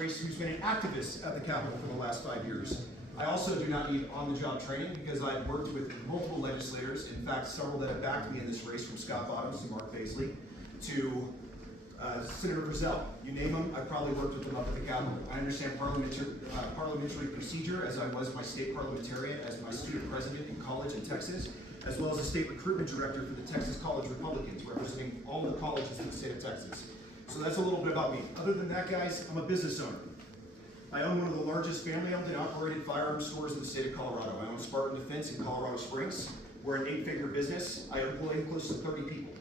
who's been an activist at the Capitol for the last 5 years. I also do not need on-the-job training because I've worked with multiple legislators, in fact several that have backed me in this race, from Scott Bottoms to Mark Baisley to Senator Frizzell. You name them, I've probably worked with them up at the Capitol. I understand parliamentary procedure, as I was my state parliamentarian, as my student president in college in Texas, as well as a state recruitment director for the Texas College Republicans, representing all the colleges in the state of Texas. So that's a little bit about me. Other than that, guys, I'm a business owner. I own one of the largest family-owned and operated firearms stores in the state of Colorado. I own Spartan Defense in Colorado Springs. We're an 8-figure business. I employ close to 30 people.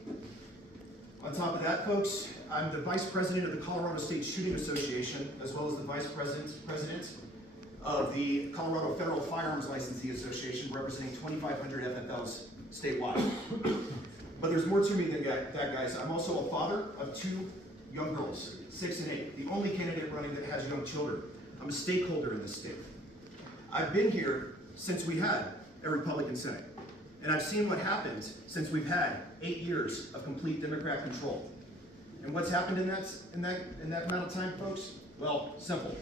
On top of that, folks, I'm the vice president of the Colorado State Shooting Association, as well as the vice president of the Colorado Federal Firearms Licensee Association, representing 2,500 FFLs statewide. But there's more to me than that, guys. I'm also a father of 2 young girls, 6 and 8, the only candidate running that has young children. I'm a stakeholder in this state. I've been here since we had a Republican Senate, and I've seen what happened since we've had 8 years of complete Democrat control. And what's happened in that amount of time, folks? Well, simple.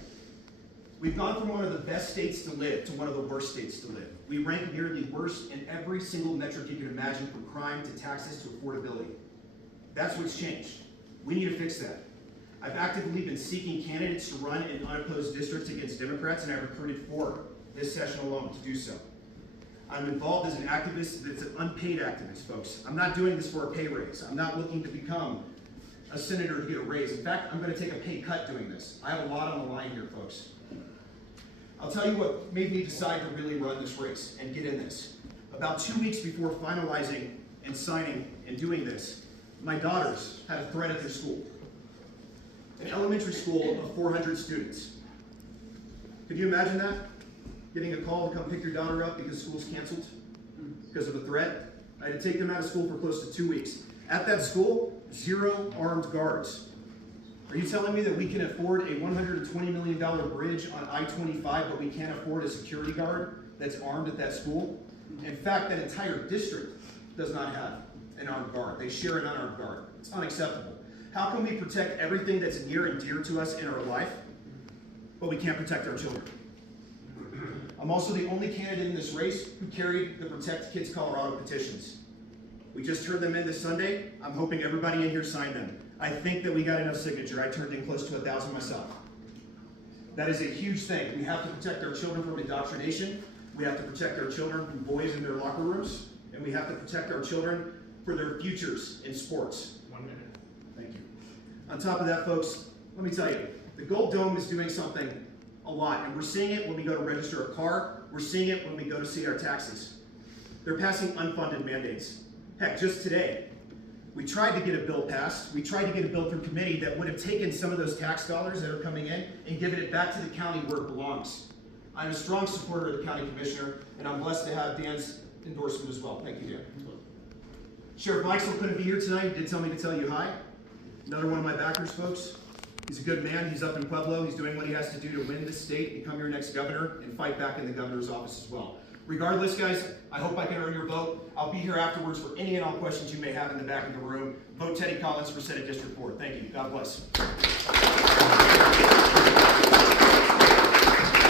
We've gone from one of the best states to live to one of the worst states to live. We rank nearly worst in every single metric you can imagine, from crime to taxes to affordability. That's what's changed. We need to fix that. I've actively been seeking candidates to run in unopposed districts against Democrats, and I've recruited 4 this session alone to do so. I'm involved as an activist that's an unpaid activist, folks. I'm not doing this for a pay raise. I'm not looking to become a senator to get a raise. In fact, I'm going to take a pay cut doing this. I have a lot on the line here, folks. I'll tell you what made me decide to really run this race and get in this. About 2 weeks before finalizing and signing and doing this, my daughters had a threat at their school. An elementary school of 400 students. Could you imagine that? Getting a call to come pick your daughter up because school's canceled because of a threat? I had to take them out of school for close to 2 weeks. At that school, 0 armed guards. Are you telling me that we can afford a $120 million bridge on I-25, but we can't afford a security guard that's armed at that school? In fact, that entire district does not have an armed guard. They share an unarmed guard. It's unacceptable. How can we protect everything that's near and dear to us in our life, but we can't protect our children? I'm also the only candidate in this race who carried the Protect Kids Colorado petitions. We just turned them in this Sunday. I'm hoping everybody in here signed them. I think that we got enough signature. I turned in close to 1,000 myself. That is a huge thing. We have to protect our children from indoctrination. We have to protect our children from boys in their locker rooms. And we have to protect our children for their futures in sports. 1 minute. Thank you. On top of that, folks, let me tell you, the Gold Dome is doing something a lot, and we're seeing it when we go to register a car. We're seeing it when we go to see our taxes. They're passing unfunded mandates. Heck, just today, we tried to get a bill passed. We tried to get a bill through committee that would have taken some of those tax dollars that are coming in and given it back to the county where it belongs. I'm a strong supporter of the county commissioner, and I'm blessed to have Dan's endorsement as well. Thank you, Dan. Sheriff Mikesell couldn't be here tonight. He did tell me to tell you hi. Another one of my backers, folks. He's a good man. He's up in Pueblo. He's doing what he has to do to win this state, become your next governor, and fight back in the governor's office as well. Regardless, guys, I hope I can earn your vote. I'll be here afterwards for any and all questions you may have in the back of the room. Vote Teddy Collins for Senate District 4. Thank you. God bless.